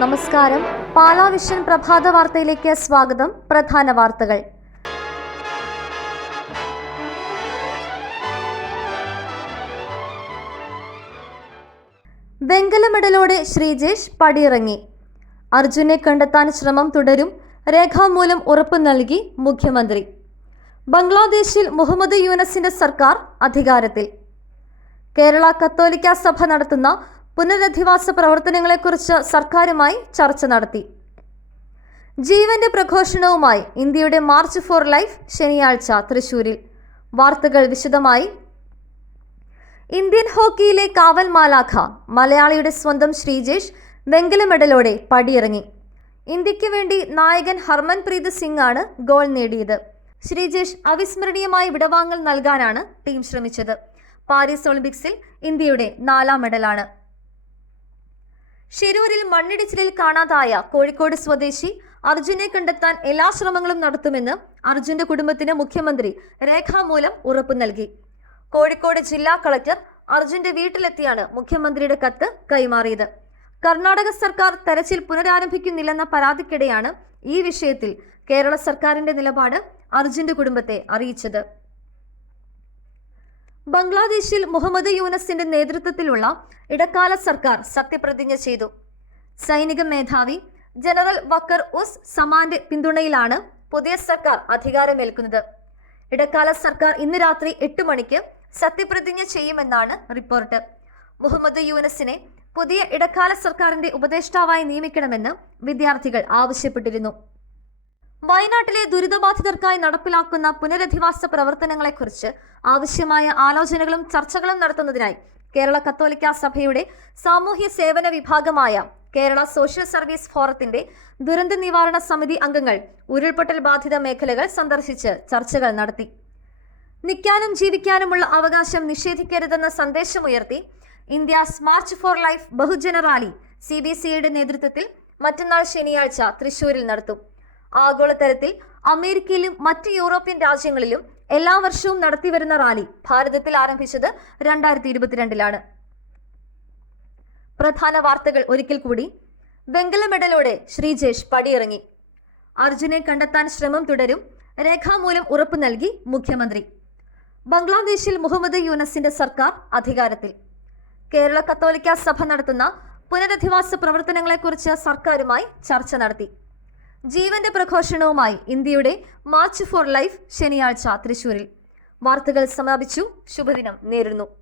നമസ്കാരം. പാലാവിഷൻ പ്രഭാത വാർത്തയിലേക്ക് സ്വാഗതം. പ്രധാന വാർത്തകൾ. വെങ്കല മെഡലോടെ ശ്രീജേഷ് പടിയിറങ്ങി. അർജുനെ കണ്ടെത്താൻ ശ്രമം തുടരും. രേഖാമൂലം ഉറപ്പു നൽകി മുഖ്യമന്ത്രി. ബംഗ്ലാദേശിൽ മുഹമ്മദ് യൂനസിന്റെ സർക്കാർ അധികാരത്തിൽ. കേരള കത്തോലിക്ക സഭ നടത്തുന്ന പുനരധിവാസ പ്രവർത്തനങ്ങളെക്കുറിച്ച് സർക്കാരുമായി ചർച്ച നടത്തി. ജീവന്റെ പ്രഘോഷണവുമായി ഇന്ത്യയുടെ മാർച്ച് ഫോർ ലൈഫ് ശനിയാഴ്ച തൃശൂരിൽ. വാർത്തകൾ വിശദമായി. ഇന്ത്യൻ ഹോക്കിയിലെ കാവൽ മാലാഖ മലയാളിയുടെ സ്വന്തം ശ്രീജേഷ് വെങ്കല മെഡലോടെ പടിയിറങ്ങി. ഇന്ത്യയ്ക്ക് വേണ്ടി നായകൻ ഹർമൻപ്രീത് സിംഗ് ആണ് ഗോൾ നേടിയത്. ശ്രീജേഷ് അവിസ്മരണീയമായ വിടവാങ്ങൽ നൽകാനാണ് ടീം ശ്രമിച്ചത്. പാരീസ് ഒളിമ്പിക്സിൽ ഇന്ത്യയുടെ നാലാം മെഡലാണ്. ഷിരൂരിൽ മണ്ണിടിച്ചിലിൽ കാണാതായ കോഴിക്കോട് സ്വദേശി അർജുനെ കണ്ടെത്താൻ എല്ലാ ശ്രമങ്ങളും നടത്തുമെന്ന് അർജുന്റെ കുടുംബത്തിന് മുഖ്യമന്ത്രി രേഖാമൂലം ഉറപ്പു നൽകി. കോഴിക്കോട് ജില്ലാ കളക്ടർ അർജുന്റെ വീട്ടിലെത്തിയാണ് മുഖ്യമന്ത്രിയുടെ കത്ത് കൈമാറിയത്. കർണാടക സർക്കാർ തെരച്ചിൽ പുനരാരംഭിക്കുന്നില്ലെന്ന പരാതിക്കിടെയാണ് ഈ വിഷയത്തിൽ കേരള സർക്കാരിന്റെ നിലപാട് അർജുന്റെ കുടുംബത്തെ അറിയിച്ചത്. ബംഗ്ലാദേശിൽ മുഹമ്മദ് യൂനസിന്റെ നേതൃത്വത്തിലുള്ള ഇടക്കാല സർക്കാർ സത്യപ്രതിജ്ഞ ചെയ്തു. സൈനിക മേധാവി ജനറൽ വക്കർ ഉസ് സമാന്റെ പിന്തുണയിലാണ് പുതിയ സർക്കാർ അധികാരമേൽക്കുന്നത്. ഇടക്കാല സർക്കാർ ഇന്ന് രാത്രി എട്ട് മണിക്ക് സത്യപ്രതിജ്ഞ ചെയ്യുമെന്നാണ് റിപ്പോർട്ട്. മുഹമ്മദ് യൂനസിനെ പുതിയ ഇടക്കാല സർക്കാരിന്റെ ഉപദേഷ്ടാവായി നിയമിക്കണമെന്ന് വിദ്യാർത്ഥികൾ ആവശ്യപ്പെട്ടിരുന്നു. വയനാട്ടിലെ ദുരിതബാധിതർക്കായി നടപ്പിലാക്കുന്ന പുനരധിവാസ പ്രവർത്തനങ്ങളെക്കുറിച്ച് ആവശ്യമായ ആലോചനകളും ചർച്ചകളും നടത്തുന്നതിനായി കേരള കത്തോലിക്ക സഭയുടെ സാമൂഹ്യ സേവന വിഭാഗമായ കേരള സോഷ്യൽ സർവീസ് ഫോറത്തിന്റെ ദുരന്ത നിവാരണ സമിതി അംഗങ്ങൾ ഉരുൾപൊട്ടൽ ബാധിത മേഖലകൾ സന്ദർശിച്ച് ചർച്ചകൾ നടത്തി. നിൽക്കാനും ജീവിക്കാനുമുള്ള അവകാശം നിഷേധിക്കരുതെന്ന സന്ദേശമുയർത്തി ഇന്ത്യ മാർച്ച് ഫോർ ലൈഫ് ബഹുജന റാലി സി ബി സിയുടെ നേതൃത്വത്തിൽ മറ്റന്നാൾ ശനിയാഴ്ച തൃശൂരിൽ നടത്തും. ആഗോളതലത്തിൽ അമേരിക്കയിലും മറ്റ് യൂറോപ്യൻ രാജ്യങ്ങളിലും എല്ലാ വർഷവും നടത്തിവരുന്ന റാലി ഭാരതത്തിൽ ആരംഭിച്ചത് രണ്ടായിരത്തി ഇരുപത്തിരണ്ടിലാണ് പ്രധാന വാർത്തകൾ ഒരിക്കൽ കൂടി. വെങ്കല മെഡലോടെ ശ്രീജേഷ് പടിയിറങ്ങി. അർജുനെ കണ്ടെത്താൻ ശ്രമം തുടരും. രേഖാമൂലം ഉറപ്പു നൽകി മുഖ്യമന്ത്രി. ബംഗ്ലാദേശിൽ മുഹമ്മദ് യൂനസിന്റെ സർക്കാർ അധികാരത്തിൽ. കേരള കത്തോലിക്ക സഭ നടത്തുന്ന പുനരധിവാസ പ്രവർത്തനങ്ങളെക്കുറിച്ച് സർക്കാരുമായി ചർച്ച നടത്തി. ജീവന്റെ പ്രഘോഷണവുമായി ഇന്ത്യയുടെ മാർച്ച് ഫോർ ലൈഫ് ശനിയാഴ്ച തൃശൂരിൽ. വാർത്തകൾ സമാപിച്ചു. ശുഭദിനം നേരുന്നു.